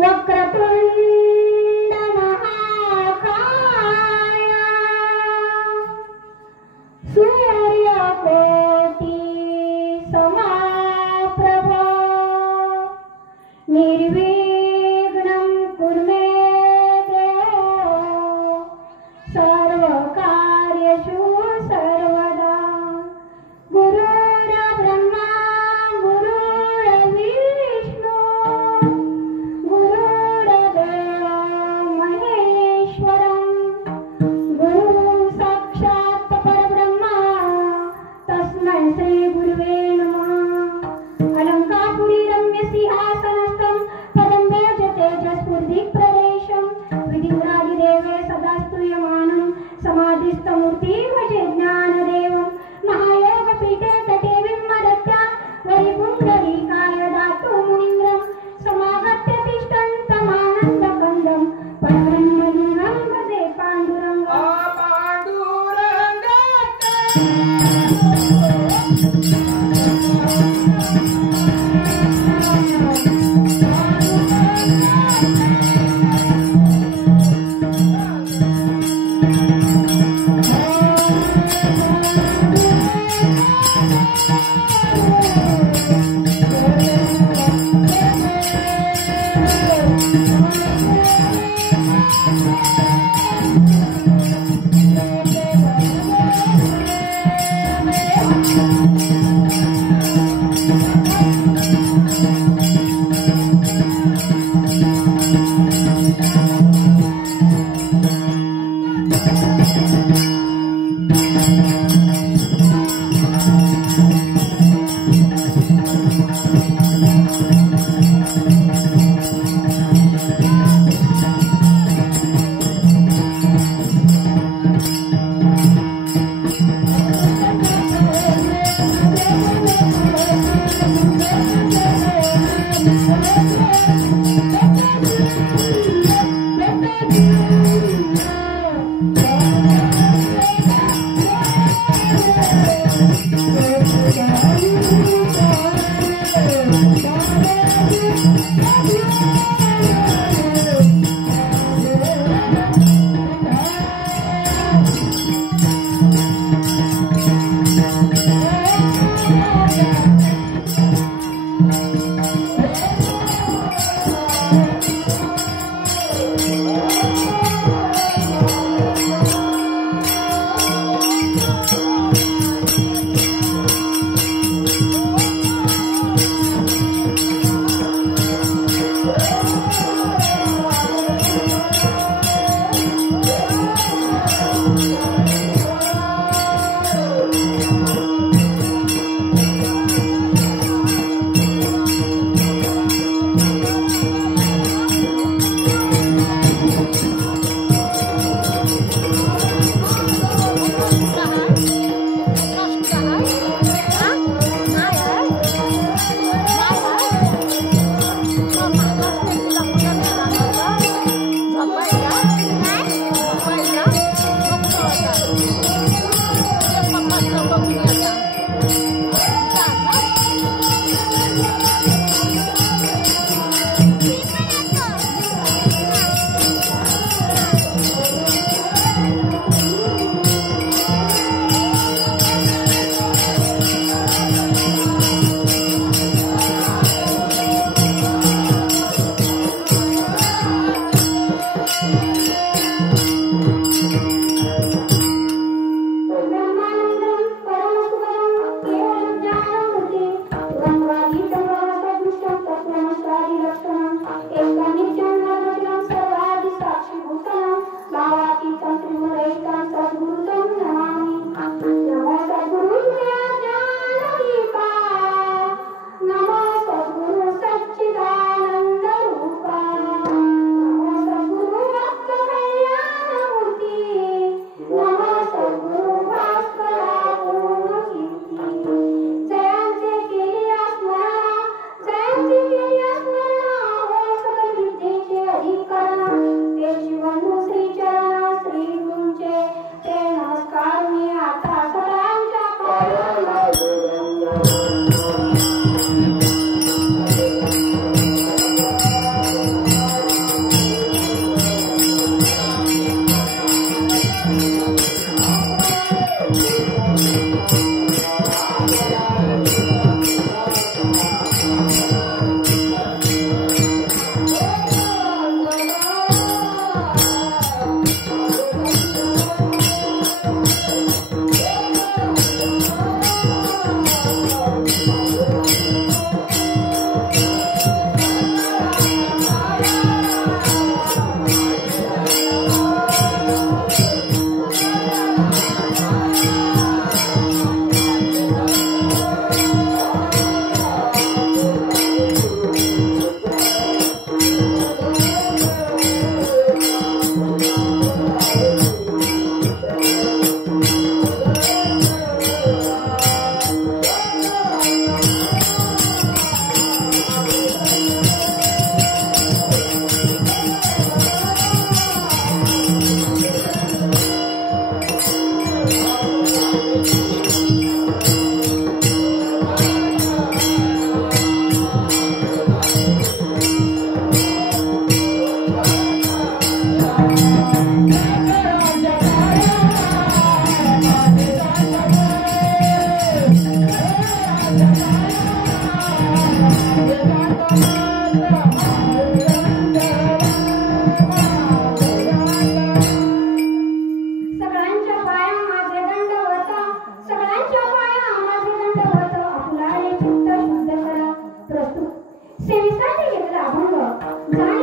वक्रतुंड महाकाय सूर्यकोटि समप्रभ निर्विघ्नं कुरु मे देव सर्वकार्येषु सर्वदा। गुरुर्ब्रह्मा गुरुर्विष्णु गुरुर्देवो महेश्वरं गुरु साक्षात् परब्रह्म तस्मै श्री गुरुवे नमः। अलंकापुरी रम्य सिंहासनस्थं पदं तेजस्फूर्तिप्रदेशं विधिरादिदेवे सदा स्तूयमानं समाधिस्थमूर्ति भजे ज्ञानदेवं महायोगपीठे तटे बिम्बदत्ता वैपुण्डरीकाय दातु मुनीन्द्रं समागत्य तिष्ठन्तमानन्दकन्दं परब्रह्मलीनं भजे पाण्डुरङ्गं। पांडुरंग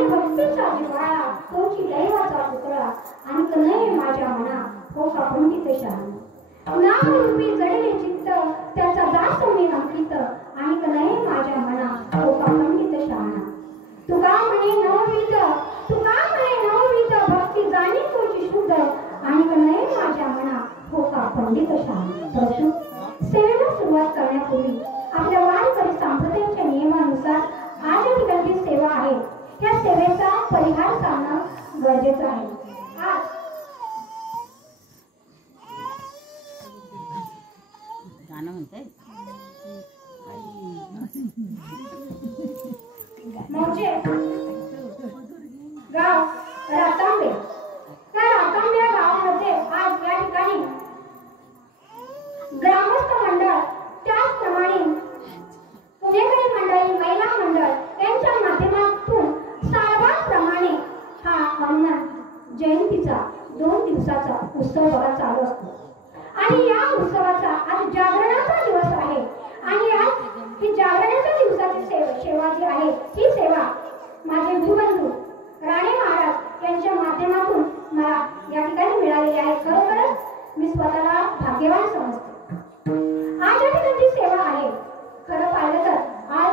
भक्तीचा जिव्हाळा तोची दैवाचा पुतळा आणि कनय माझ्या मना हो का पंडित शहाणा नाम रूपी जडले चित्त त्याचा दास मी अंकित आणि कनय माझ्या मना हो का पंडित शहाणा तुका म्हणे नववीत भक्ती जाणी तोची शुद्ध आणि कनय माझ्या मना हो का पंडित शहाणा परंतु सेवेला सुरुवात करण्यापूर्वी आपल्या वारकरी संप्रदायाच्या नियमानुसार आज या ठिकाणी सेवा आहे त्या सेवेचा परिहार साधणं गरजेचं आहे. आज गाणं म्हणते म्हणजे गाव रातांबे त्या रातांबे गावामध्ये आज या ठिकाणी ग्रामस्थ मंडळ त्याचप्रमाणे पुणेकरी मंडळी महिला मंडळ यांच्या माध्यमातून साळवाप्रमाणे हा हनुमान जयंतीचा 2 दिवसाचा उत्सव बघा चालू असतो आणि या उत्सवाचा आज जागरणाचा दिवस आहे आणि आज ही जागरणाच्या दिवसाची सेवा जी आहे ही सेवा माझे गुरुबंधू राणे महाराज यांच्या माध्यमातून मला या ठिकाणी मिळालेली आहे. खरोखरच मी स्वतःला भाग्यवान समजते. आज या ठिकाणी सेवा आहे. खरं पाहिलं तर आज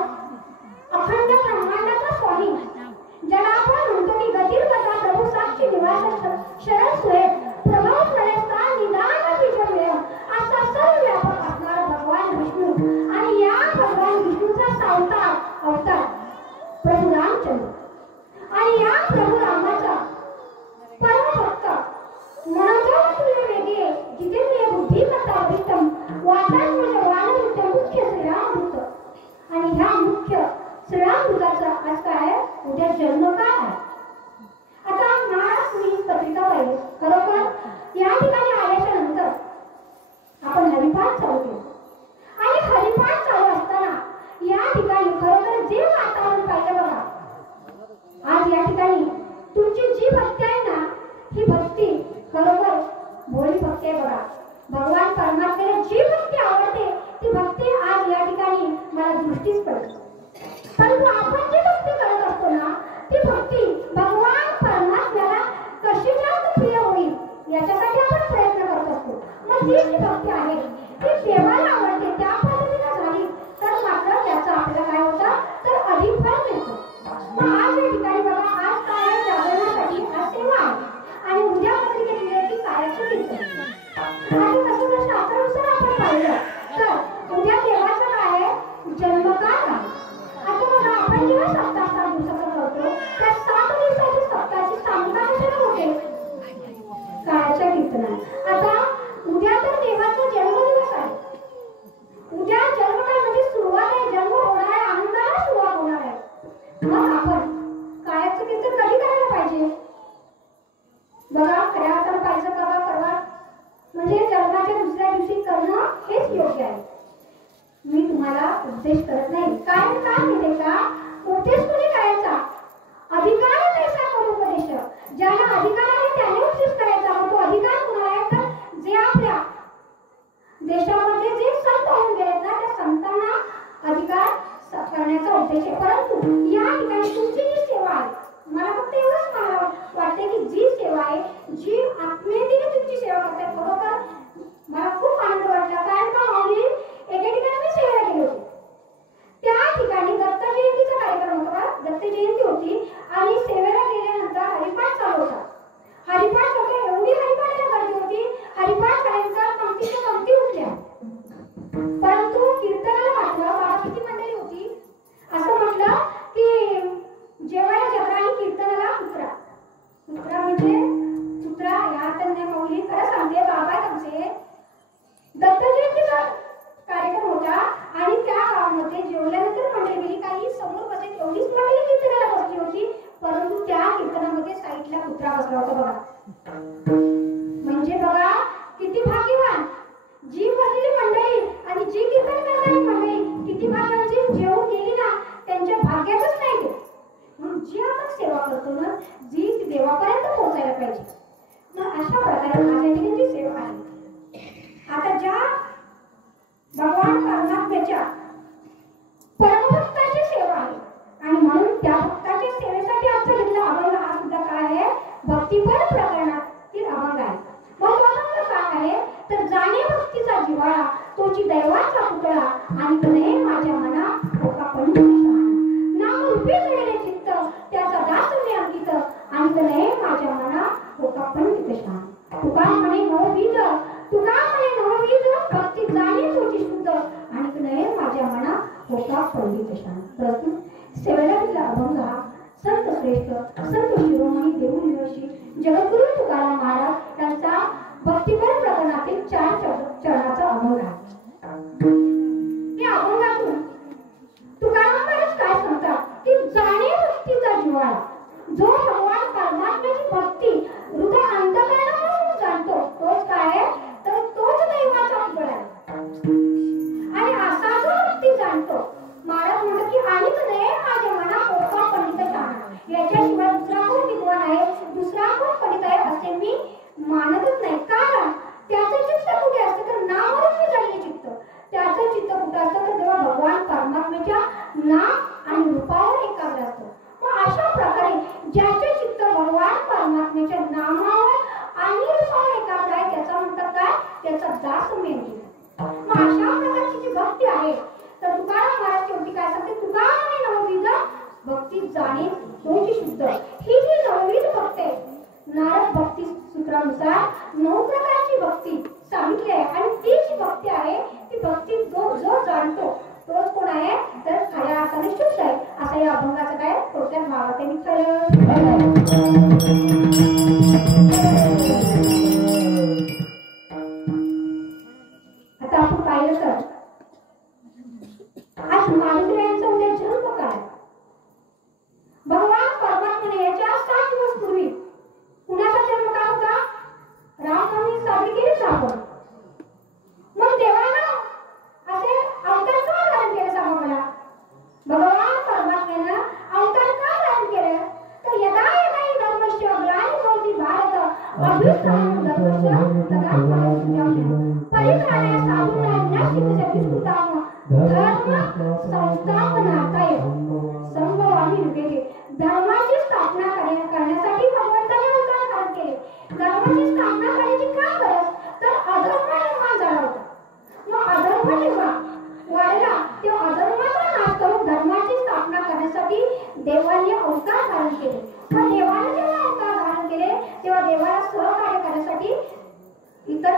अखंड ब्रह्मांडाचा स्वामी ज्याला आपण म्हणतो की गतिर्गता प्रभू साक्षी निवास शरण सुहे प्रभाव प्रलयता निदान विजय मिळव असा सर्वव्यापक असणारा भगवान विष्णू आणि या भगवान विष्णूचा सावतार अवतार प्रभू रामचंद्र आणि या प्रभू रामाचा परमभक्त मनोजवतुल्य वेगे जितेंद्रिय बुद्धी कथा विष्टम वातात्मज वानवृत्त मुख्य श्रीरामदूत आणि ह्या मुख्य श्रीरामदूताचा आज काय आहे उद्या जन्म काय आहे. आता महाराज मी पत्रिका पाहिली खरोखर या ठिकाणी आल्याच्या नंतर आपण हरिपाठ चालू केलं आणि हरिपाठ चालू असताना या ठिकाणी खरोखर जे वातावरण पाहिलं बघा आज या ठिकाणी तुमची जी भक्ती आहे ना ही भक्ती खरोखर भोळी भक्ती आहे बघा. भगवान परमात्म्याला जी भक्ती आवडते ती भक्ती आज या ठिकाणी मला दृष्टीस पडते. परंतु आपण जी भक्ती करत असतो ना ती भक्ती भगवान परमात्म्याला कशी जास्त प्रिय होईल याच्यासाठी आपण प्रयत्न करत असतो. मग ही जी भक्ती आहे ती देवाला आवडते त्या पद्धतीने झाली तर मात्र त्याचा आपल्याला काय होतं तर अधिक फळ मिळतो. मग आज या ठिकाणी बघा आज काय जागरणासाठी आज सेवा आहे आणि उद्या पत्रिकेत दिली की कार्याचं कीर्तन आणि तसं जर शास्त्रानुसार आपण पाहिलं तर उद्या देवाचं काय आहे जन्मकाळ आहे. आता बघा आपण जेव्हा सप्ताह 7 दिवसाचा करतो त्या 7 दिवसाची सप्ताहाची सांगता कशाला होते कार्याच्या कीर्तनात. आता उद्या तर देवाचा जन्मदिवस आहे. उद्या जन्मकाळ म्हणजे सुरुवात आहे जन्म होणार आहे आनंदाला सुरुवात होणार आहे. मग आपण कार्याचं कीर्तन कधी करायला पाहिजे बघा खऱ्या अर्थानं पाहिजे बाबा परवा म्हणजे जन्माच्या दुसऱ्या दिवशी करणं हेच योग्य आहे. मी तुम्हाला उपदेश करत नाही कारण काय माहितीये का उपदेश कोणी करायचा अधिकार त्याचा करू उपदेश ज्याला अधिकार आहे त्याने उपदेश करायचा. मग तो अधिकार कुणाला आहे तर जे आपल्या देशामध्ये जे संत होऊन गेलेत ना त्या संतांना अधिकार करण्याचा उद्देश आहे. परंतु या ठिकाणी तुमची जी सेवा आहे मला फक्त एवढंच मला वाटते की जी सेवा आहे जी आत्मीयतेने तुमची सेवा करते बरोबर मला खूप आनंद वाटला. कारण का माऊली एके ठिकाणी मी सेवेला गेली होती त्या ठिकाणी दत्त जयंतीचा कार्यक्रम होता. दत्त जयंती होती आणि सेवेला गेल्यानंतर हरिपाठ चालू होता. हरिपाठ होता एवढी हरिपाठाची गर्दी होती हरिपाठ करायचा पंक्तीच्या पंक्ती उठल्या परंतु कीर्तनाला वाटलं बाबा किती मंडळी होती असं म्हटलं की जेवायला जत्रा आणि कीर्तनाला कुत्रा कुत्रा म्हणजे कुत्रा या तर नाही माऊली खरं सांगते बाबा तुमचे दत्त जयंतीचा कार्यक्रम होता आणि त्या गावामध्ये जेवल्यानंतर मंडळी गेली काही समोर बसेल एवढीच मंडळी कीर्तनाला बसली होती परंतु त्या कीर्तनामध्ये साईडला कुत्रा बसला होता बघा. म्हणजे बघा किती भाग्यवान जी बसलेली मंडळी आणि जी कीर्तन करणारी मंडळी किती भाग्यवान जी जेवून गेली ना त्यांच्या भाग्यातच नाही ते. म्हणून जी आपण सेवा करतो ना जी देवापर्यंत पोहोचायला पाहिजे. मग अशा प्रकारे माझ्या ठिकाणी सेवा आहे. आता ज्या भगवान परमात्म्याच्या परमभक्ताची सेवा आहे आणि म्हणून त्या भक्ताच्या सेवेसाठी आजचं भक्तिपर प्रकरणातील अभंग आहे. महत्त्वाचा काय आहे तर जाणे भक्तीचा जिव्हाळा तोची दैवाचा पुतळा आणि तुने माझ्या मना होता पंडित नाम रूपी जडले चित्त त्याचा दास मी अंकित आणि तुने माझ्या मना होता पंडित शान तुका म्हणे नववीज भक्ती जाणे तुझी शुद्ध आणि तुने माझ्या मना होता पंडित शान. प्रस्तुत सेवेला अभंग हा संत श्रेष्ठ संत शिरोमणी देवनिवासी जगद्गुरु तुकाराम महाराज यांचा भक्तिपर प्रकरणातील 4 चरणाचा अभंग आहे. या अभंगातून तुकाराम महाराज काय सांगतात की जाणे भक्तीचा जिव्हाळा जो भगवान परमात्म्याची भक्ती हृदय अंतःकरणातून जाणतो तोच काय आहे तर तोच दैवाचा पुतळा आहे. आणि असा जो भक्ती जाणतो महाराज म्हणतात की आणि तुने माझ्या मना होता पंडित शान याच्याशिवाय दुसरा कोण विद्वान आहे दुसरा कोण पंडित आहे असे मी मानतच नाही. कारण त्याचं चित्त कुठे असतं तर नामरूपी झालेले चित्त त्याचं चित्त कुठे असतं तर तेव्हा भगवान परमात्म्याच्या नाम आणि रूपावर एकाग्र असतं. मग अशा प्रकारे ज्याचे चित्त भगवान परमात्म्याच्या नामावर आणि रूपावर एकाग्र आहे त्याचा म्हणतात काय त्याचा दास मी अंकित. मग अशा प्रकारची जी भक्ती आहे तर तुकाराम महाराज शेवटी काय सांगते तुकाराम नववीज भक्ती जाणे तोची शुद्ध. ही जी नववीज भक्ती आहे नारद भक्ती सूत्रानुसार 9 प्रकारची भक्ती सांगितली आहे आणि ती जी भक्ती आहे ती भक्ती जो जाणतो तोच कोण आहे तर खऱ्या अर्थाने शुद्ध आहे. असं या अभंगाचं काय थोडक्यात भावात आहे आता आपण पाहिलं तर आज मारुतीरायांचा उद्या जन्म काय भगवान परमात्म्याने याच्या 7 दिवस पूर्वी कुणाचा जन्म काय होता रामनवमी साजरी केलीच आपण. मग देवानं असे अवतार का धारण केले सांगा मला भगवान परमात्म्यानं अवतार का धारण केले तर यदा यदा धर्मस्य ग्लानिर्भवति भारत अभ्युत्थानं धर्मस्य तदा परित्राणाय साधूनां विनाशितस्य विस्मृताः धर्म संस्थापनार्थाय संभवामि युगे. धर्माची स्थापना करण्यासाठी भगवंताने अवतार धारण केले. धर्माची स्थापना करण्याची का गरज तर अधर्म निर्माण झाला होता. मग अधर्म निर्माण वाढला तेव्हा अधर्माचा नाश करून धर्माची स्थापना करण्यासाठी देवाने अवतार धारण केले. मग देवाने जेव्हा अवतार धारण केले तेव्हा देवाला सहकार्य करण्यासाठी इतर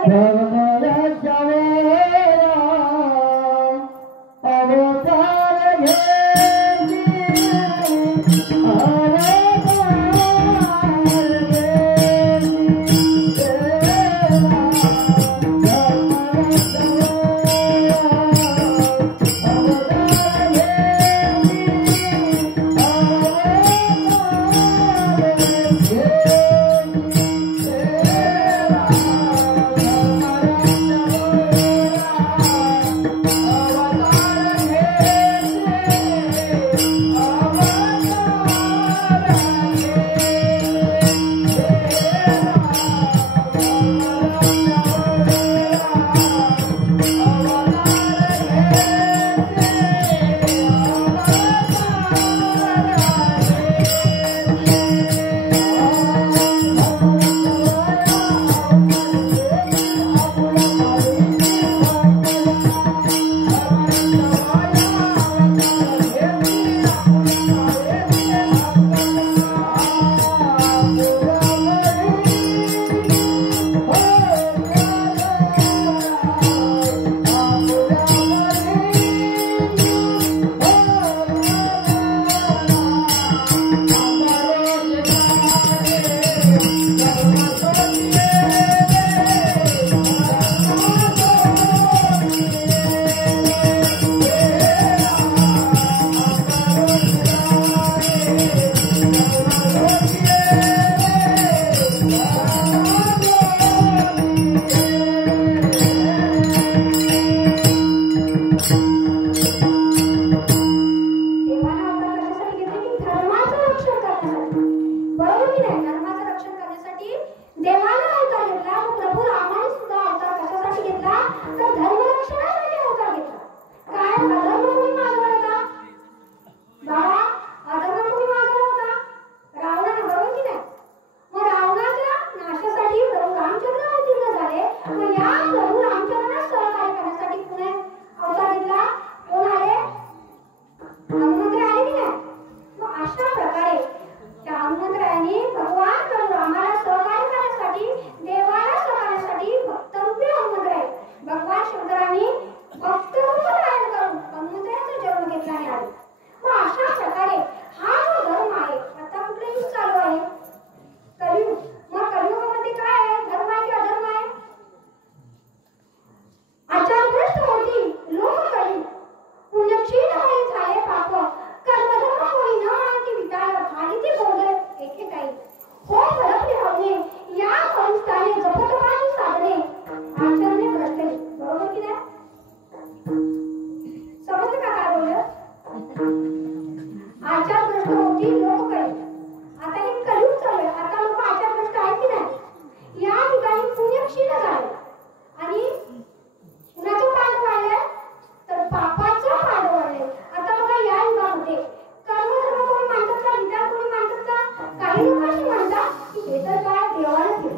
अशी म्हणतात की हे तर काय देवाने दिले.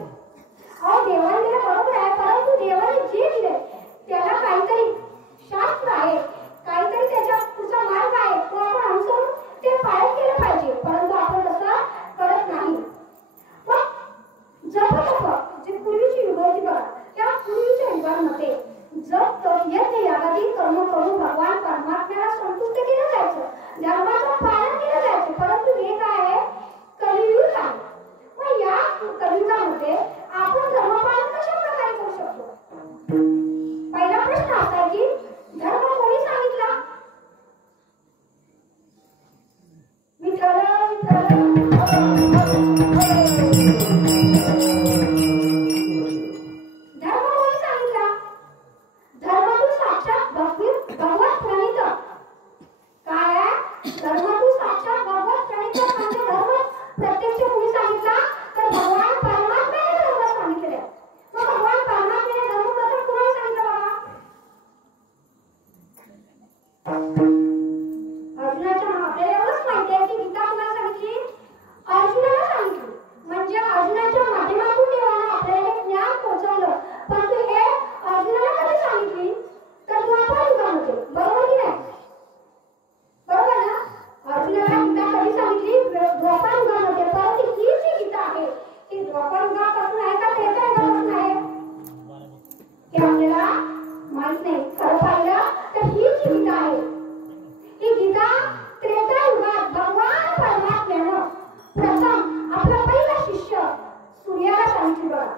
अहो देवाने दिलं बरोबर आहे, परंतु देवाने जे दिले त्याला काहीतरी शास्त्र आहे, काहीतरी त्याच्या पुढचा मार्ग आहे, तो आपण अनुसरून ते पालन केलं पाहिजे. परंतु आपण तसं करत नाही. मग जप जे पूर्वीची युग होती बघा, त्या पूर्वीच्या युगांमध्ये जप यज्ञ यागादी कर्म करून भगवान परमात्म्याला संतुष्ट केलं जायचं, धर्माचं पालन केलं जायचं. परंतु हे काय आहे, कलियुग आहे. मग या कलियुगामध्ये आपण धर्मपालन कशा प्रकारे करू शकतो? पहिला प्रश्न असा आहे की धर्म कोणी सांगितला? विठ्ठल धर्म कोणी सांगितला? धर्म तू साक्षात भगवत प्रणित. काय आहे? धर्म तू साक्षात भगवत प्रणित. म्हणजे धर्म प्रत्यक्ष कोणी सांगितला? तर भगवान परमात्म्याने धर्म सांगितले. मग भगवान परमात्म्याने धर्म प्रथम कुणाला सांगितलं बघा? अर्जुनाच्या. आपल्याला एवढंच माहिती आहे की गीता कुणाला सांगितली? अर्जुनाला सांगितली. म्हणजे अर्जुनाच्या माध्यमातून देवाने आपल्याला हे ज्ञान पोहोचवलं. परंतु हे अर्जुनाला कधी सांगितली? तर द्वापर युगामध्ये. बरोबर की नाही? बरोबर ना? अर्जुनाला गीता कधी सांगितली? द्वापर युगामध्ये. परंतु ही जी गीता आहे ही द्वापर युगापासून आहे का त्रेता युगापासून आहे हे आपल्याला माहित नाही. खरं पाहिलं तर ही जी गीता आहे ही गीता त्रेता युगात भगवान परमात्म्यानं प्रथम आपला पहिला शिष्य सूर्याला सांगितली बघा.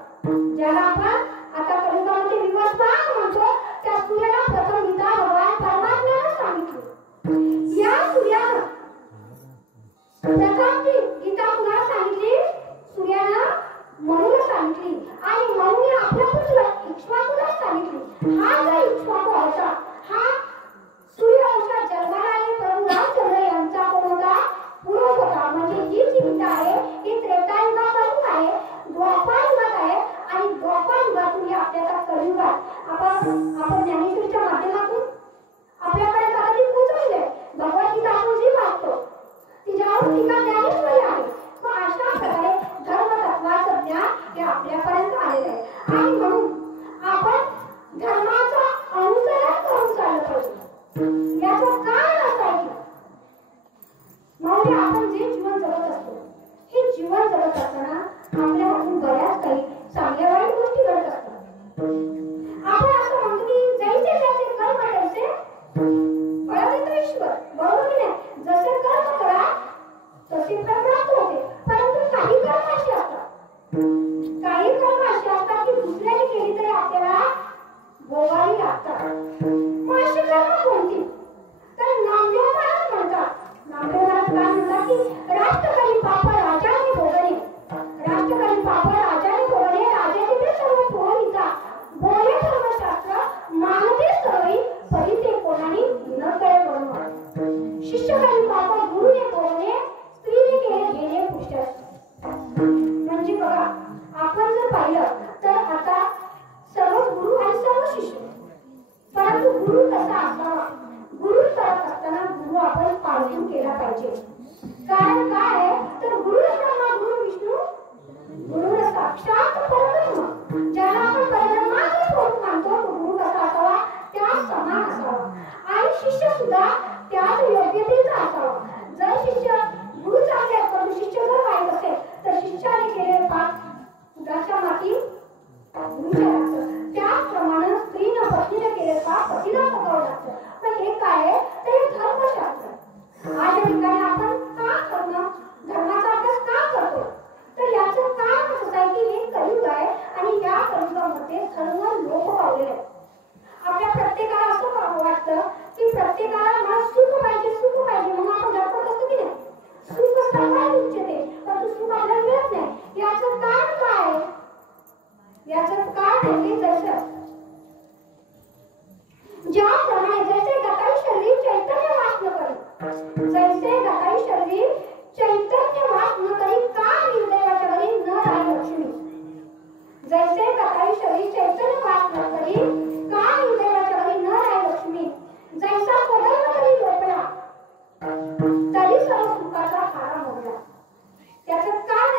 ज्याला आपण आता कलियुगामध्ये विवस्वान म्हणतो, त्या सूर्याला प्रथम गीता भगवान परमात्म्यानं सांगितली. या सूर्यानं प्रथम ती गीता कुणाला सांगितली? सूर्यानं मनुला सांगितली. आणि मनुने आपल्या पुत्र इक्ष्वाकूला सांगितली. हा जो इक्ष्वाकू होता हा सूर्यवंशात जन्माला आले, परंतु रामचंद्र यांचा कोण होता? पूर्वज होता. म्हणजे ही जी गीता आहे ही त्रेता युगापासून आहे, द्वापर युगात आहे. आणि द्वापर युगातून ही आपल्याला कलियुगात आपण ज्ञानेश्वरीच्या माध्यमातून आपल्याकडे कधी पोहोचवले. भगवद्गीता आपण जी वाचतो तिच्यावर टीका ज्ञानेश्वरी आहे. मग अशा प्रकारे धर्मतत्वाचं ज्ञान हे आपल्यापर्यंत आलेलं आहे. आणि म्हणून आपण धर्माचं अनुसरण करून चाललं पाहिजे. याचं कारण असं आहे की म्हणजे आपण जे जीवन जगत असतो हे जीवन जगत असताना आपल्याकडून बऱ्याच काही चांगल्या वाईट गोष्टी घडत असतात. आपण असं म्हणतो की जैसे जैसे कर्म तैसे फळ देतो ईश्वर. बरोबर की नाही? जसे कर्म करा तसे फळ प्राप्त होते. परंतु काही कर्म अशी असतात की दुसऱ्याने केली तरी आपल्याला भोगावी लागतात. मग अशी कर्म कोणती? तर नामदेव महाराज म्हणतात. नामदेव महाराज काय म्हणतात की राष्ट्रकरी पाप राजाने भोगणे, राष्ट्रकरी पाप राजाने भोगणे, राजाने ते सर्व पुरविता बोले धर्मशास्त्र मानते सवयी परिते कोणाही न कळे म्हणून. शिष्यकरी पाप गुरुने भोगणे, स्त्रीने केले घेणे पुष्ट. म्हणजे बघा आपण जर पाहिलं तर आता सर्व गुरु आणि सर्व शिष्य, परंतु गुरु कसा असावा? गुरु करत असताना गुरु आपण पालन केला पाहिजे. कारण काय आहे तर गुरु ब्रह्मा गुरु विष्णू गुरु साक्षात परब्रह्म. ज्याला आपण परब्रह्माचं स्वरूप मानतो तो गुरु कसा असावा? त्या समान असावा. आणि शिष्य सुद्धा त्याच योग्यतेचा असावा. जर शिष्य गुरु चांगले आहेत परंतु शिष्य जर वाईट असेल तर शिष्याने केलेले पाप उदाच्या माती गुरुच्या लागतं. त्याचप्रमाणे स्त्रीनं पत्नीने केलेले पाप पतीला भोगावं लागतं. पण हे काय आहे तर हे धर्मशास्त्र. आज या ठिकाणी आपण का करणं धर्माचा अभ्यास का करतो? तर याचं कारण असं आहे की हे कलियुग आहे आणि या कलियुगामध्ये सर्व लोक पावलेले आहेत. आपल्या प्रत्येकाला असं वाटतं की प्रत्येकाला मला सुख पाहिजे म्हणून आपण धडपडत असतो की नाही? सुख सर्वांना इच्छिते परंतु सुख आपल्याला मिळत नाही. याचं कारण काय आहे? याचं कारण आहे की ज्याप्रमाणे जैसे गताई शरीर चैतन्य वास न करी, जैसे गताई शरीर चैतन्य वास न करी का निर्दयाच्या घरी न राही लक्ष्मी. जैसे गताई शरीर चैतन्य वास न करी का निर्दयाच्या घरी न राही लक्ष्मी. जैसा पदर्भ तरी लोपला तरी सर्व सुखाचा हारा मोडला. त्याचं कारण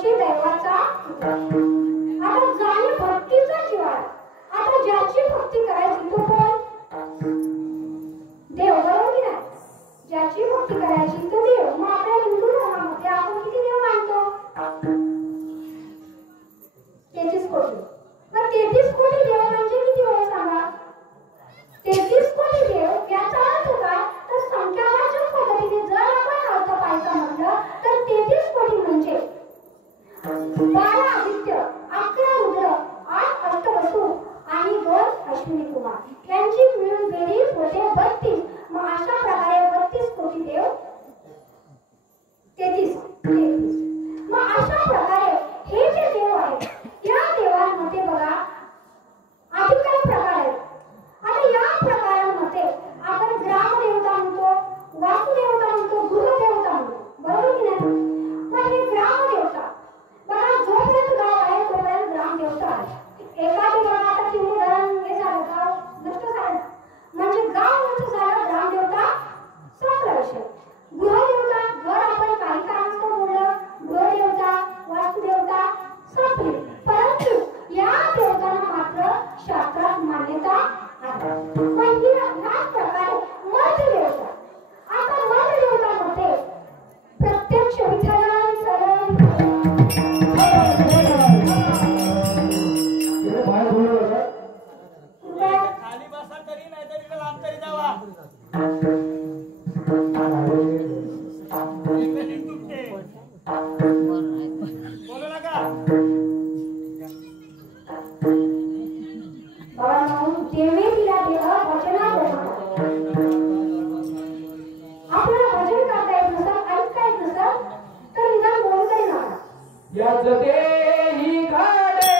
तोची दैवाचा आता जाणे भक्तीचा जिव्हाळा आता ज्याची भक्ती करायची तो कोण देव बरोबर की नाही ज्याची भक्ती करायची तो देव मग आपल्या हिंदू धर्मामध्ये आपण किती देव मानतो 33 कोटी मग 33 कोटी देव म्हणजे किती वेळ सांगा 33 कोटी देव याचा अर्थ काय तर संख्यावाचक पद्धतीने जर आपण अर्थ पाहायचा म्हटलं तर 33 कोटी म्हणजे 12 आदित्य 11 रुद्र 8 अष्टवसु आणि 2 अश्विनी कुमार यांची मिळून बेरीज होते 32 मग अशा प्रकारे 32 कोटी देव 33 मग अशा प्रकारे हे जे देव आहेत या देवांमध्ये बघा अधिक काही प्रकार आहेत आता या प्रकारांमध्ये आपण ग्रामदेवता म्हणतो वासुदेवता म्हणतो गृहदेवता म्हणतो बरोबर की नाही मग हे ग्रामदेवता बघा जोपर्यंत गाव आहे तोपर्यंत ग्रामदेवता आहे एखादी बघा आता किंवा धरण हे झालं गाव नष्ट झालं म्हणजे गाव नष्ट झालं ग्रामदेवता संपला विषय गृहदेवता घर आपण काही कारणास्तव बोललं गृहदेवता वास्तुदेवता संपली परंतु या देवतांना मात्र शास्त्रात मान्यता आहे म्हणजे ह्याच प्रकारे मध्यदेवता आता मध्यदेवतामध्ये प्रत्यक्ष विठ्ठल चरण खाली बसा तरी नाही तरी लांब तरी जावा बोलू नका देवी तिला देह वचना आपल्याला भजन करता येत नसेल ऐकता येत नसेल तर निदान बोलू तरी नका याच देही घाडे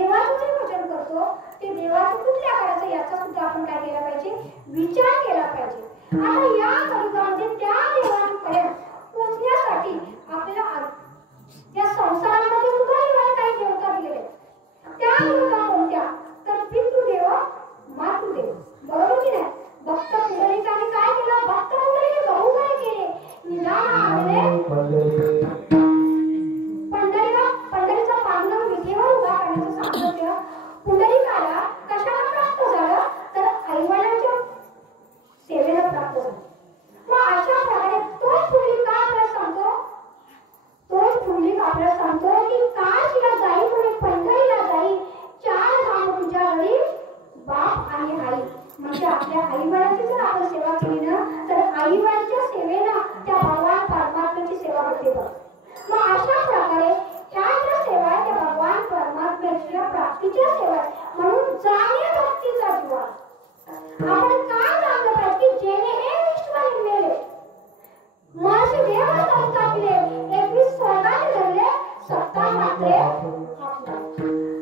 देवाचे कोणत्या तर पितृदेव मातृदेव बरोबर की नाही भक्त पुढे आई-वडिलांची जर आपण सेवा केली ना तर आई-वडिलांच्या सेवेनं त्या भगवान परमात्म्याची सेवा होते बघ. मग अशा प्रकारे ह्या ज्या सेवा आहे त्या भगवान परमात्म्याच्या प्राप्तीच्या सेवा आहे. म्हणून जाणे भक्तीचा जीवा. आपण काय जाणलं पाहिजे की जेणे हे विश्व निर्मिले महर्षी देव संतापले 21 स्वर्गाने धरले सत्ता मात्रे.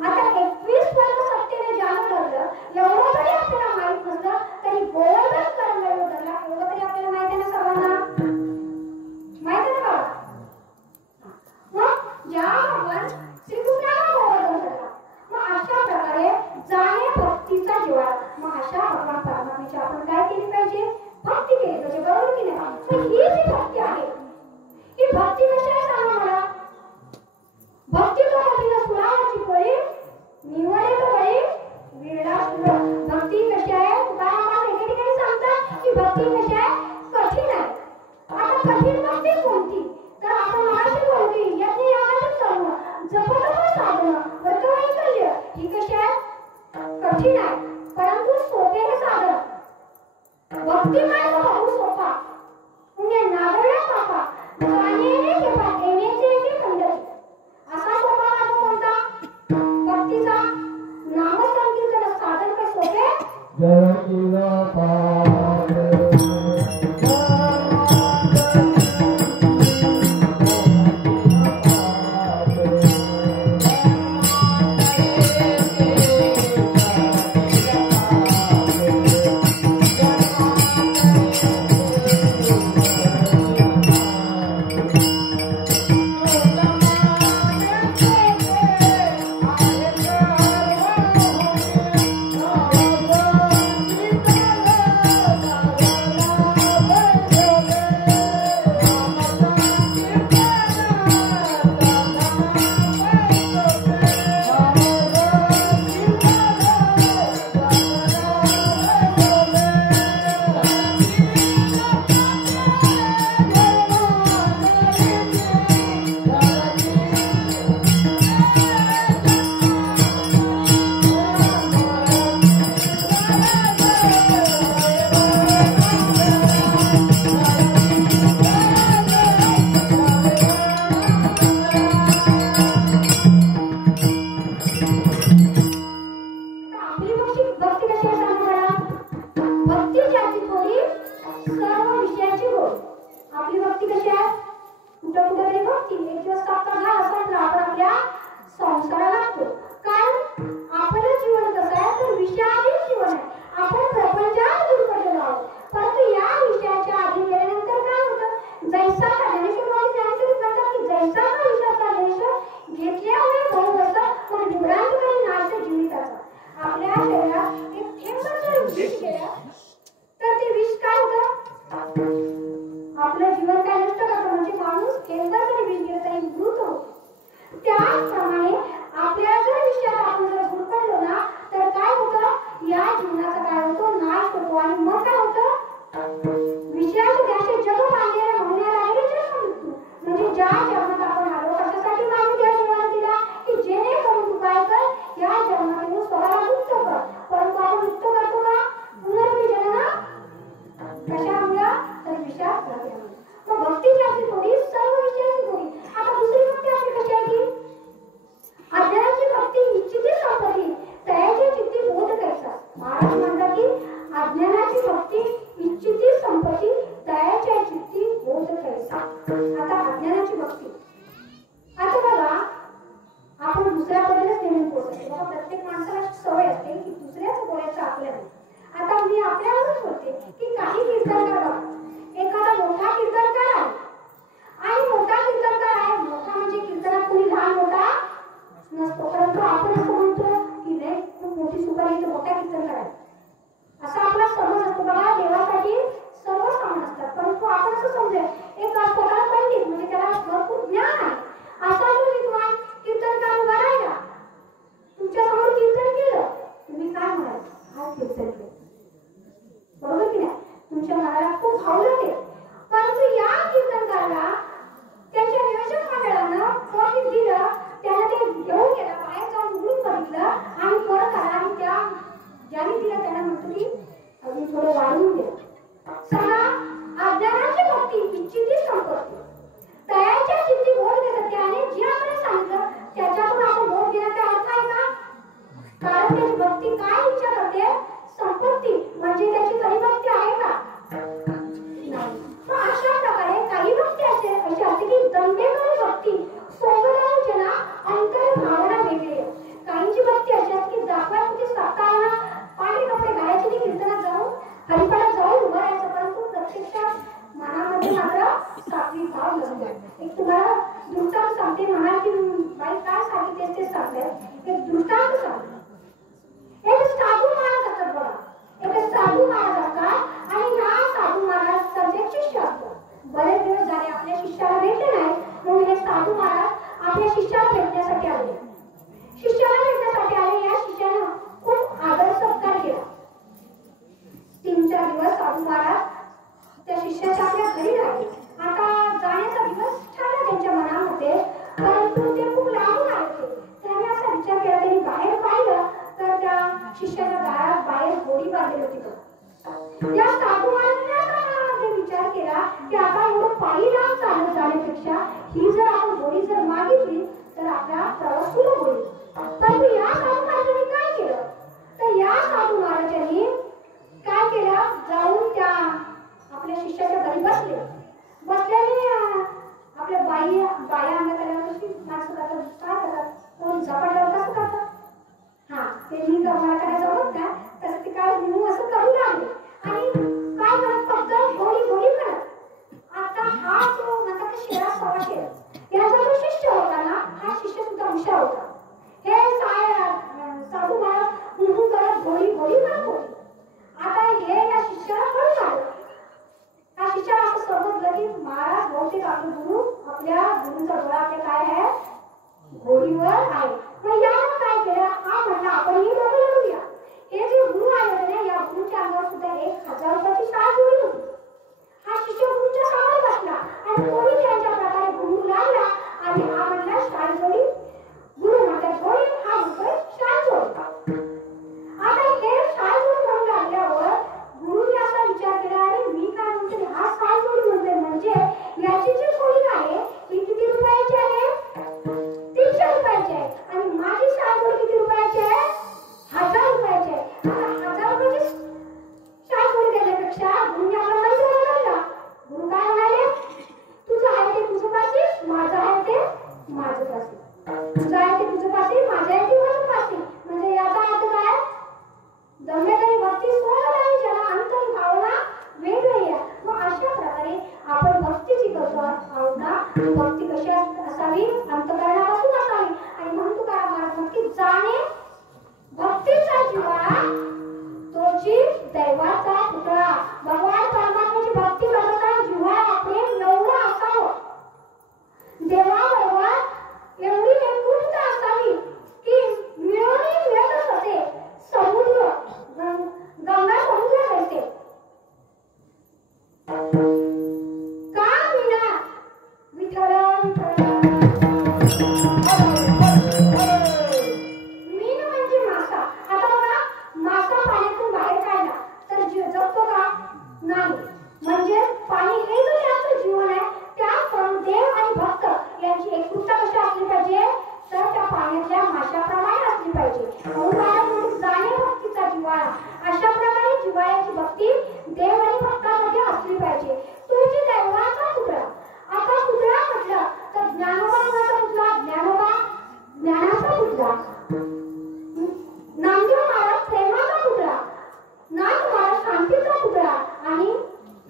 आता 21 स्वर्ग सत्तेने ज्यानं धरलं एवढं तरी आपल्याला माहित नसलं तरी गोवर्धन कर्मयोग धरला एवढं तरी आपल्याला माहिती आहे ना सर्वांना. माहिती आहे ना बाबा. मग ज्या भगवान श्रीकृष्णाला गोवर्धन धरला. मग अशा प्रकारे जाणे भक्तीचा जिव्हाळा. मग अशा भगवान परमात्म्याची आपण काय केली पाहिजे? भक्ती केली पाहिजे. बरोबर की नाही? मग ही जी भक्ती आहे ही भक्ती कशी आहे सांगा मला. भक्ती तो कठीण सुराची पोळी निवडे तो बळी विरडा सुर. भक्ती कशी आहे? तुकाराम एके ठिकाणी सांगतात की भक्ती कशी आहे? कठीण आहे. आता कठीण भक्ती कोणती? तर आपण मगाशी बोललो की यज्ञ यागाचं चालणं जपतप साधणं व्रतवैकल्य ही कशी आहे? कठीण आहे परंतु सोपे हे साधन. भक्ती मार्ग बहु सोपा म्हणजे नागऱ्या पापा जाणेने केव्हा येण्याचे एके खंडन. असा सोपा मार्ग कोणता? भक्तीचा. नामसंकीर्तन साधन काय सोपे? जय किला पाद असा आपला समज असतो. बघा देवा दिवस साधू महाराज त्या शिष्याच्या आपल्या घरी राहिले. आता जाण्याचा दिवस ठरला त्यांच्या मनामध्ये, परंतु ते खूप लांबून आले होते. त्याने असा विचार केला, त्यांनी बाहेर पाहिलं तर त्या शिष्याच्या दारात बाहेर गोडी बांधली होती. त्या साधू महाराजांनी असा मनामध्ये विचार केला की आता एवढं पायी लांब चालत जाण्यापेक्षा ही जर आपण गोडी जर मागितली तर आपला प्रवास सुलभ होईल. परंतु या साधू महाराजांनी काय केलं, तर या साधू महाराजांनी काय केलं, जाऊन त्या आपल्या शिष्याच्या घरी बसल्याने आपल्या बाया अंगात आल्यावर कशी माणसं करतात, काय करतात, कोण झपाटल्यावर कसं करतात, हा ते मी मला करायचं जमत का, तसं ते काय म्हणून असं करू लागले आणि काय करत फक्त गोडी करत. आता हा जो म्हणतात शेरा सवा शेर याचा जो शिष्य होता ना, हा शिष्य सुद्धा हुशार होता. हे साधू महाराज म्हणून करत गोडी म्हणत होते. आता हे या शिष्याला कळून आलं. हा शिष्याला असं समजलं की महाराज बहुतेक आपले गुरु आपल्या गुरुचा डोळा आपल्या काय आहे, गोडीवर आहे. मग यानं काय केलं, हा म्हटलं आपण ही बघूया. हे जे गुरु आले होते ना, या गुरुच्या अंगावर सुद्धा 1000 रुपयाची शाल जोडी होती. हा शिष्य गुरुच्या समोर बसला आणि कोणी त्यांच्या प्रकारे गुरु लागला आणि हा म्हटला शाल जोडी. गुरु म्हणतात गोडी, हा म्हणतोय शाल जोडी. आता हे शाल जोडी म्हणून लागल्यावर गुरुने असा विचार केला, आणि मी काय म्हणते, हा शाल जोडी म्हणतोय म्हणजे याची जी गोडी आहे ही किती रुपयाची आहे, 300 रुपयाची आहे. आणि माझी शाल जोडी किती रुपयाची आहे, 1000 रुपयाची आहे. आता 1000 रुपयाची शाल जोडी देण्यापेक्षा गुरुने आपला मंत्र बोलला. गुरु काय म्हणाले, तुझं आहे ते तुझं पाशी, माझं आहे ते माझं पाशी, तुझं आहे ते तुझं पाशी, माझं आहे ते माझं पाशी. म्हणजे याचा अर्थ काय, दम्यतरी भक्ती सोडत ज्याला अंतरी भावना वेगळी आहे. मग अशा प्रकारे आपण भक्तीची करतो आहोत ना, भक्ती कशी असावी, अंतःकरणापासून असावी. आणि म्हणून तुकाराम महाराज भक्ती जाणे भक्तीचा जिव्हाळा तोची दैवाचा पुतळा. भगवान परमात्म्याची भक्ती करताना जिव्हाळा प्रेम एवढं असावं, देवाबरोबर एवढी एकरूपता असावी की मिळतच होते समुद्र, गंगा समुद्र असते. का विना विठ्ठल मीन म्हणजे मासा. आता बघा, मासा पाण्यातून बाहेर काढला तर जगतो का, नाही. म्हणजे पाणी हे जो त्याचं जीवन आहे, त्याप्रमाणे देव आणि भक्त यांची एकरूपता कशी असली पाहिजे, तर त्या पाण्यातल्या माशाप्रमाणे असली पाहिजे. म्हणून जाणे भक्तीचा जिव्हाळा, अशा प्रकारे जिव्हाळ्याची भक्ती देव आणि भक्तामध्ये असली पाहिजे. तुझी दैवाचा पुतळा. आता पुतळा म्हटलं तर ज्ञानोबा ज्ञानाचा पुतळा, नामदेव महाराज प्रेमाचा पुतळा, नाथ महाराज शांतीचा पुतळा आणि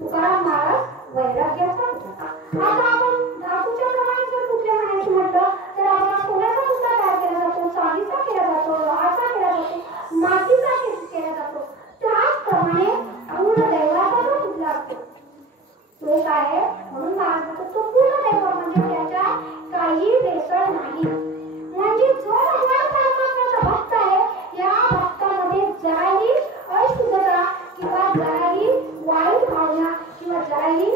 तुकाराम महाराज वैराग्याचा पुतळा. आता आपण धातूच्या प्रमाणे जर पुतळे म्हणायचे म्हटलं तर आपण सोन्याचा पुतळा तयार केला जातो, चांदीचा केला जातो, लोहाचा केला जातो, मातीचा केला जातो. त्याचप्रमाणे पूर्ण दैवाचा जो पुतळा असतो तो काय आहे, म्हणून महाराज म्हणतो तो पूर्ण दैव म्हणजे त्याच्या काही भेसळ नाही. म्हणजे जो भगवान परमात्म्याचा भक्त आहे, या भक्तामध्ये जराही अशुद्धता किंवा जराही वाईट भावना किंवा जराही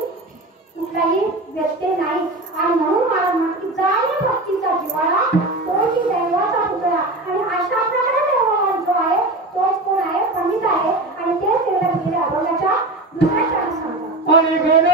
कुठलाही व्यत्यय नाही. आणि म्हणून महाराज म्हणतात की जाणे भक्तीचा जिव्हाळा तोची दैवाचा पुतळा. आणि अशा प्रकारे दैवाला जो आहे तोच कोण आहे, पंडित आहे. आणि तेच त्याला गेलेल्या अभंगाच्या दुसऱ्या शाळेत सांगतात. Oh!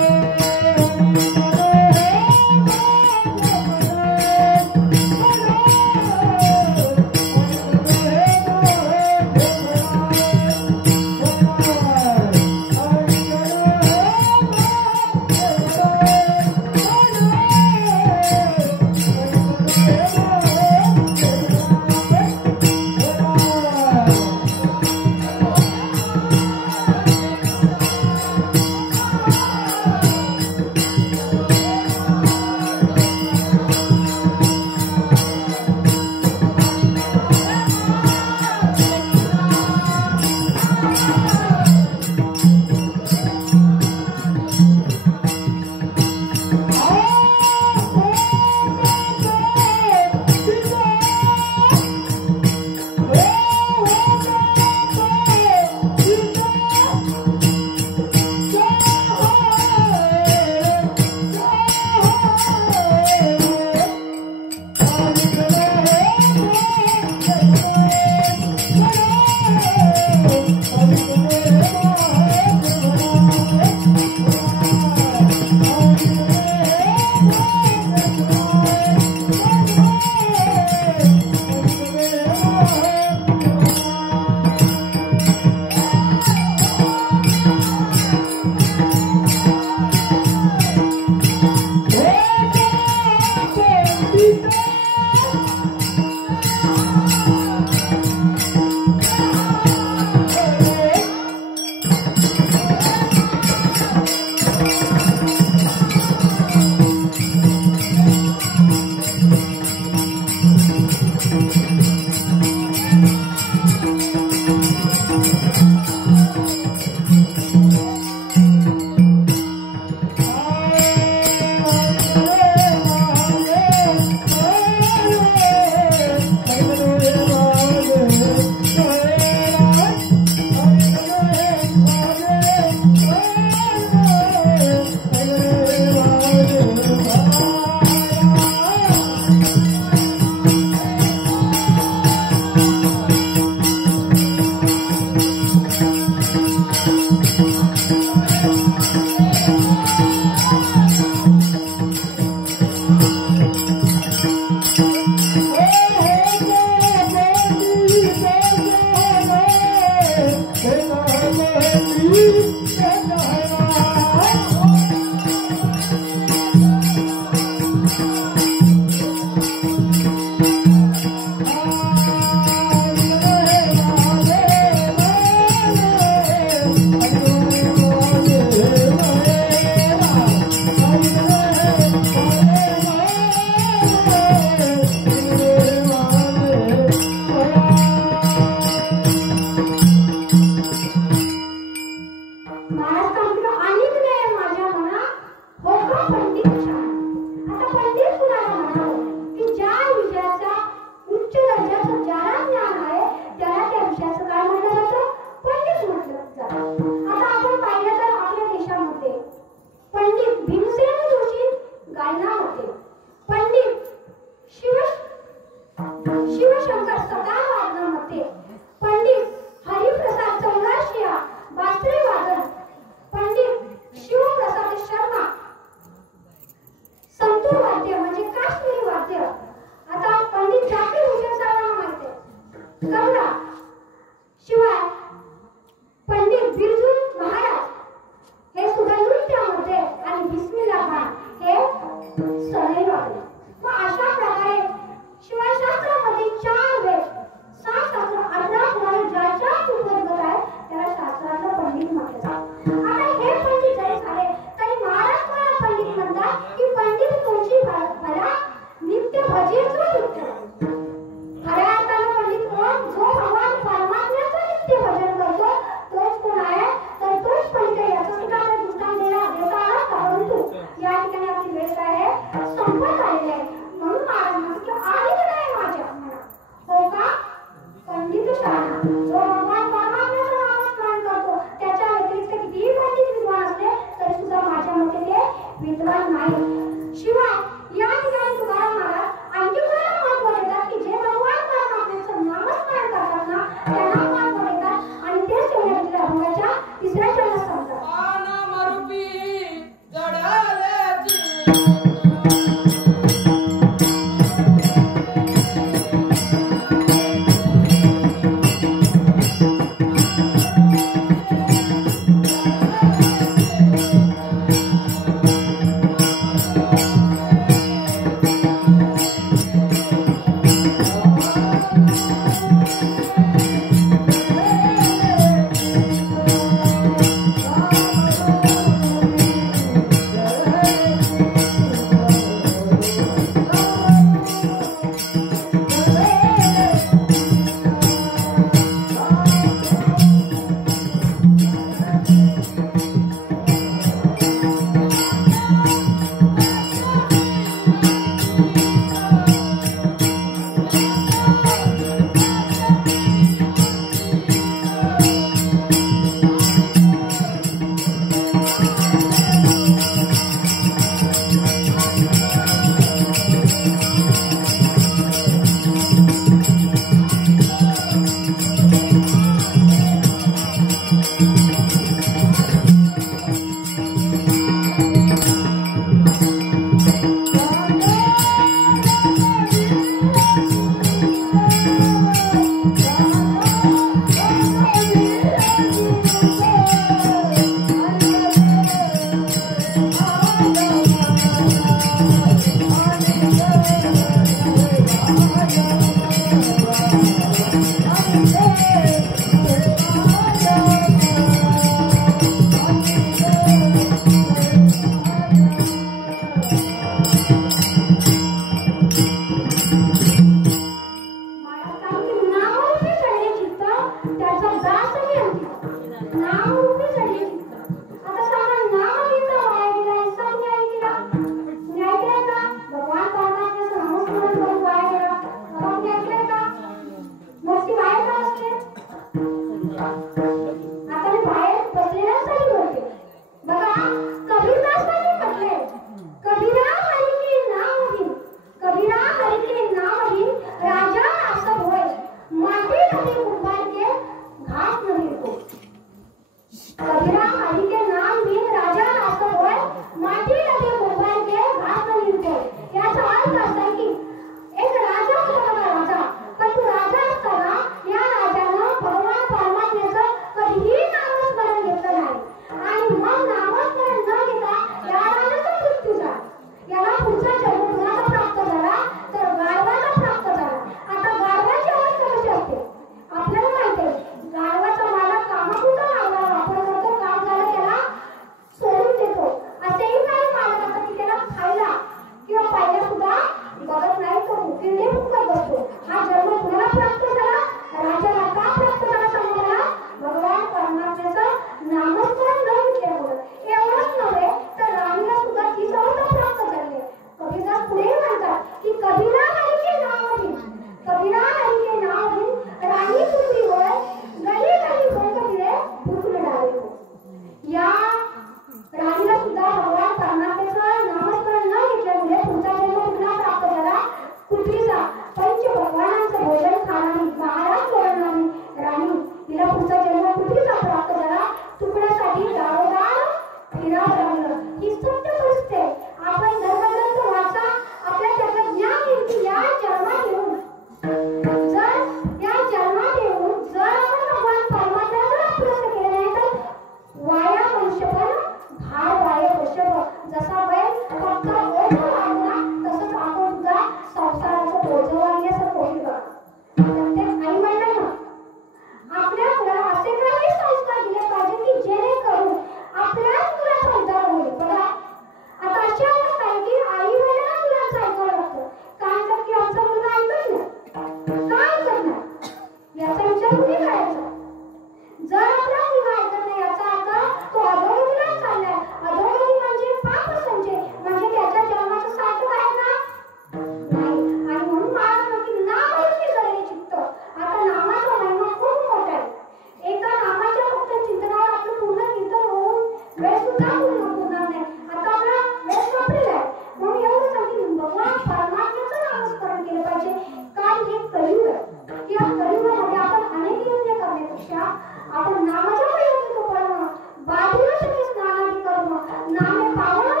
नामे पावन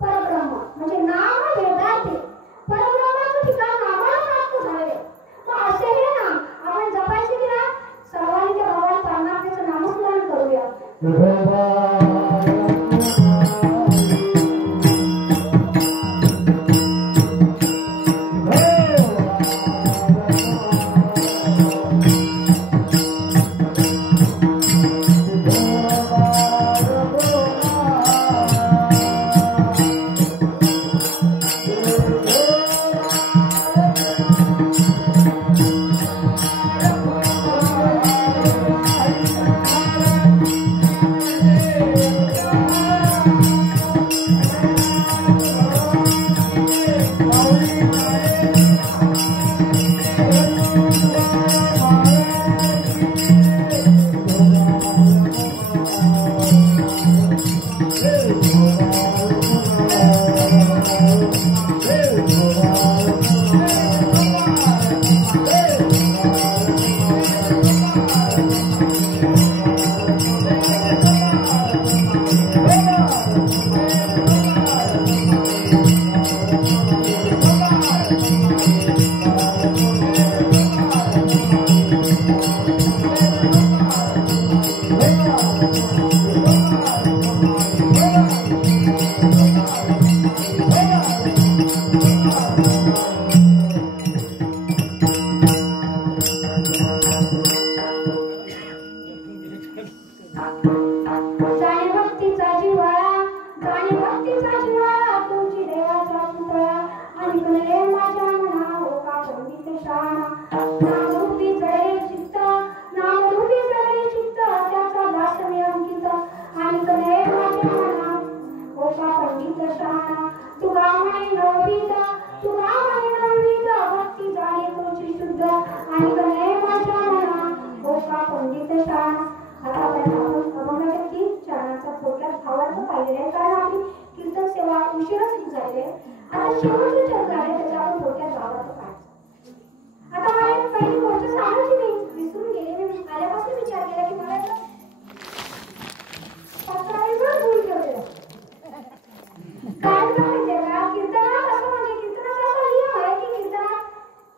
परब्रह्म जाणे भक्तीचा जिव्हाळा, जाणे भक्तीचा जिव्हाळा, तुझी देवाचा पुतळा. आणि कळे माझ्या मना हो का पंडित शाणा. नामरूपी जळे चित्त, नामरूपी जळे चित्त, त्याचा दास मी अंकित. आणि कळे माझ्या मना हो का पंडित शाणा. तुगा म्हणे नववीत, तुगा म्हणे नववीत, भक्ती जाणे तुझी शुद्ध. आणि कळे माझ्या मना हो का पंडित शाणा. आता आपण अभंगाच्या 30 चरणाचा थोडक्यात भावार्थ पाहिलेला आहे, कारण आपली कीर्तन सेवा उशिरा सुरू झाली आहे. आता शेवटचे चरण आहे, त्याचा आपण थोडक्यात भावार्थ पाहायचा. आता मला एक पहिली गोष्ट सांगायची मी विसरून गेले. मी आल्यापासून विचार केला की मला पत्रावर भूल ठेवलेलं. कारण काय माहितीये का, कीर्तनात असं म्हणजे कीर्तनाचा असा नियम आहे की कीर्तनात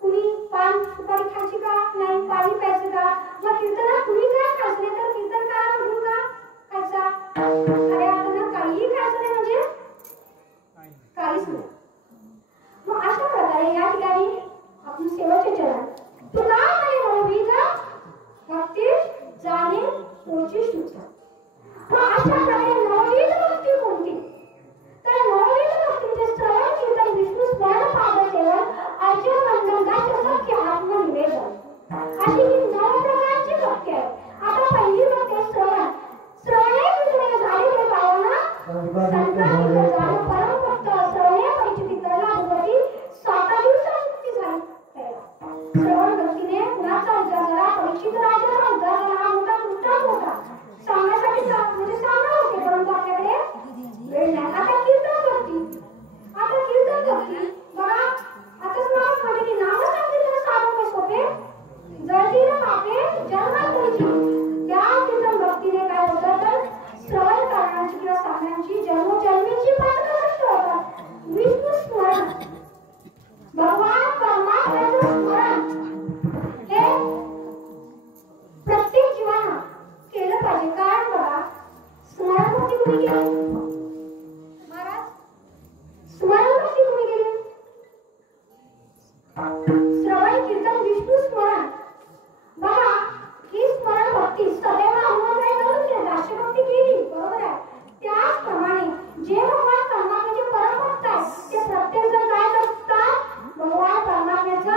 कुणी पान सुपारी खायची का नाही, पाणी प्यायचं का. मग कीर्तनात कुणी काय खायचं नाही तर कीर्तनकाराकडून का खायचा. अरे आपण काहीही खायचं नाही म्हणजे काहीच नाही. मग अशा प्रकारे या ठिकाणी आपण शेवटचे चरण तुला म्हणे नववीत, भक्ती जाणे तुझी शुद्ध. मग अशा प्रकारे नववीत भक्ती कोणती, तर नववीत भक्तीचे श्रवण कीर्तन विष्णू स्मरण पादसेवन अर्चन वंदन गायन सख्य आत्मनिवेदन अशी ही 9 प्रकारची भक्ती आहे. आता पहिली भक्ती आहे श्रवण. श्रवणे कीर्तने झालेले पावना संतांनी जाणू परम भक्त. श्रवणे पैठी पितरला भगवती 7 दिवसात मुक्ती झाली. श्रवण भक्तीने कुणाचा उद्धार झाला, परीक्षित राजाचा उद्धार झाला. हा मोठा दृष्टांत होता, सांगण्यासाठी म्हणजे सांगणार होते, परंतु आपल्याकडे वेळ नाही. आता कीर्तन भक्ती, आता कीर्तन भक्ती बघा. आता नाव म्हणजे की नाम सांगितलं साधन सोपे जळतील पापे जन्मात तुझी. त्या कीर्तन भक्तीने काय होतं तर श्रवण करण्याची किंवा सांगण्याची जन्मोजन्मीची पातळी नष्ट होतात. विष्णू स्मरण, भगवान परमात्म्याचं स्मरण हे प्रत्येक जीवानं केलं पाहिजे. कारण बघा स्मरण भक्ती कुणी केली महाराज, स्मरण भक्ती कुणी केली. श्रवण कीर्तन विष्णू स्मरण बघा, ही स्मरण भक्ती सदैव हनुमंतराय करून केली, राष्ट्रभक्ती केली, बरोबर आहे. त्याचप्रमाणे जे भगवान परमात्म्याचे परमभक्त आहेत ते प्रत्येक जण काय करतात, भगवान परमात्म्याचं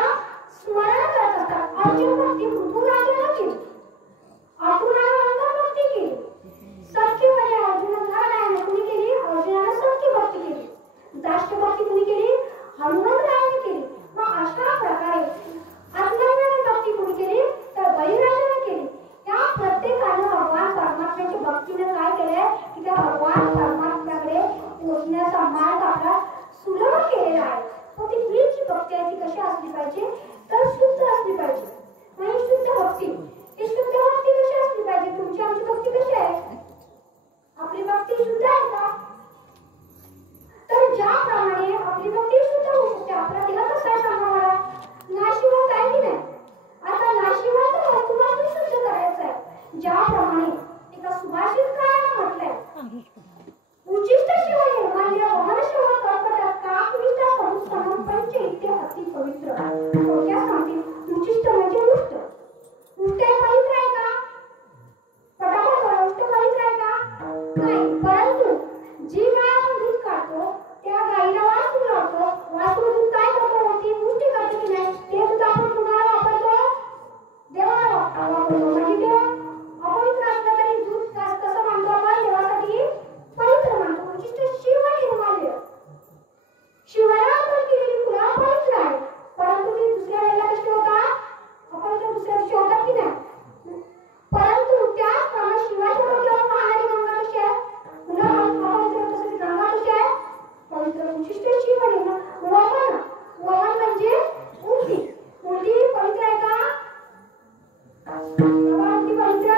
स्मरण करत असतात. अर्जुन भक्ती पृथ्वीराजाने केली, अर्जुनाने वंदन भक्ती केली. सख्य म्हणजे अर्जुनाने कुणी केली, अर्जुनाने सख्य भक्ती केली. राष्ट्रभक्ती कुणी केली, हनुमंतरायाने केली. मग अशा प्रकारे अज्ञानाने भक्ती कुणी केली तर बळीराजाने केली. या प्रत्येकाने भगवान परमात्म्याच्या भक्तीने काय केलंय की त्या भगवान परमात्म्याकडे पोहोचण्याचा मार्ग आपला सुलभ केलेला आहे. मग ती जी भक्ती आहे ती कशी असली पाहिजे तर शुद्ध असली पाहिजे. म्हणजे शुद्ध भक्ती, ही शुद्ध भक्ती कशी असली पाहिजे. तुमची आमची भक्ती कशी आहे, आपली भक्ती शुद्ध आहे का. तर ज्याप्रमाणे आपली भक्ती शुद्ध होऊ शकते, आपला देह कसा आहे सांगा मला, नाशिवंत आहे की नाही. आता नाशिवंत तुम्हाला शुद्ध करायचं आहे. ज्याप्रमाणे एका सुभाषित नाही, परंतु जी गाय आपण दूध काढतो त्या गाईला वासरू लावतो. वासरू दूध काय करतो? मोठी उलटी करतो की नाही? ते दूध आपण कुणाला वापरतो? देवाला वापरतो. म्हणजे ते अपवित्र असलं तरी दूध कसं मानतो आपण? देवासाठी पवित्र मानतो. उचिष्ट शिव निर्माल्य. शिवाला आपण केलेली फुलं पवित्र आहे, परंतु ती दुसऱ्या वेळेला कशी होतात? अपवित्र दुसऱ्या दिवशी होतात की नाही? परंतु त्याचप्रमाणे शिवाच्या डोक्यावर वाहणारी गंगा कशी आहे? पुन्हा अपवित्र तसंच गंगा कशी आहे? पवित्र. उचिष्ट शिव निर्माल्य. वमन. वमन म्हणजे उलटी. उलटी पवित्र आहे का? उलटी पवित्र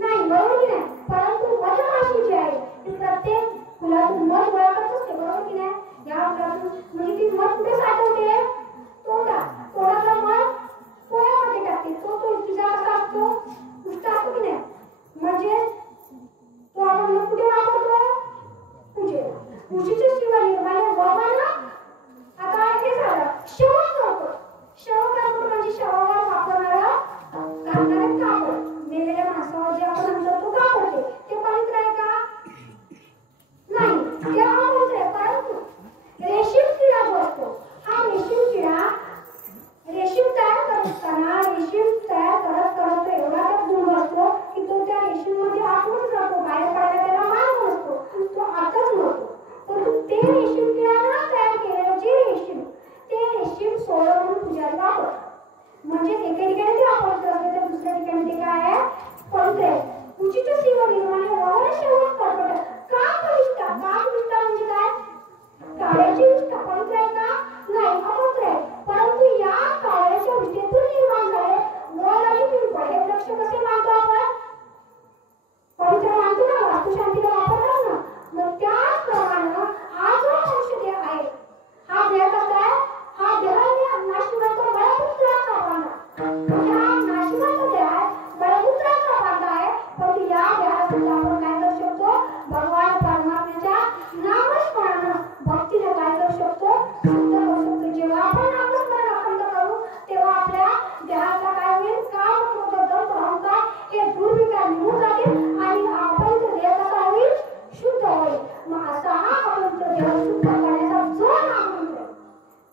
नाही, बरोबर की नाही? परंतु मधमाशी जी आहे ती प्रत्येक फुलातून मध गोळा करत असते, बरोबर की नाही? या फुलातून म्हणजे ती मध कुठे साठवते? तोंडात. तोंडातला मध पोळ्यामध्ये टाकते. तो तिचा कसा असतो? उष्ट असतो की नाही? म्हणजे तो आपण मध कुठे वापरतो? पूजेला. पूजेचे शिव निर्माल्य वमन. आता हे झालं. शवक करतो. शवक करतो म्हणजे शवावर वापरणारा घालणारे कापड. मेलेल्या माणसावर जे आपण म्हणतो तो कापड ते पवित्र आहे का? नाही, ते अपवित्र आहे. परंतु रेशीम किडा जो असतो, हा रेशीम किडा रेशीम तयार करत असताना रेशीम तयार करत एवढा त्यात गुण असतो की तो त्या रेशीम मध्ये आतमध्ये जातो. बाहेर पडायला त्याला मार्ग नसतो, तो आतच नसतो. परंतु ते रेशीम किडा न तयार केलेलं जे रेशीम, ते रेशीम सोळं म्हणून पूजाला वापरतात. म्हणजे एका ठिकाणी ते अपवित्र असते तर दुसऱ्या ठिकाणी ते काय आहे? पवित्र आहे. उचित शिव निर्माल्य वमन शवक करतो. काम निष्ठा. काम निष्ठा म्हणजे काय? काळ्याची निष्ठा पवित्र आहे का? नाही, अपवित्र आहे. परंतु या काळ्याच्या विष्ठेतून निर्माण झाले वड आणि पिंपळ हे वृक्ष कसे मानतो आपण? पवित्र मानतो ना, वास्तुशांतीला वापरतात ना. मग त्याचप्रमाणे हा जो मनुष्य देह आहे, हा देह कसा आहे? हा देह नाशिवंत बळपुत्राचा बांधा. म्हणजे हा नाशिवंत देह आहे, बळपुत्राचा बांधा आहे. परंतु या देहाला सुद्धा आपण काय करू शकतो? भगवान परमात्म्याच्या नामस्मरणानं भक्तीने काय करू शकतो? शुद्ध करू शकतो. जेव्हा आपण नामस्मरण अखंड करू तेव्हा आपल्या देहाचा काय होईल? काम, क्रोध, दंभ, अहंकार हे दुर्विकार निघून जातील आणि अपवित्र देह कसा होईल? शुद्ध होईल. मग असा हा अपवित्र देह शुद्ध करण्याचा जो नाममंत्र,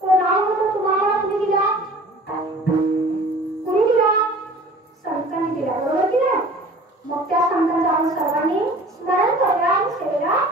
तो नाममंत्र तुम्हाला कुणी दिला? कुणी दिला? संतांनी दिला, बरोबर की नाही? मग त्या संतांचं आपण सर्वांनी स्मरण करूया आणि सेवेला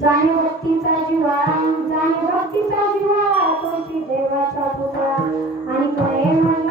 जाणे भक्तीचा जीवा तुळशी देवाचा पुतळा आणि कळे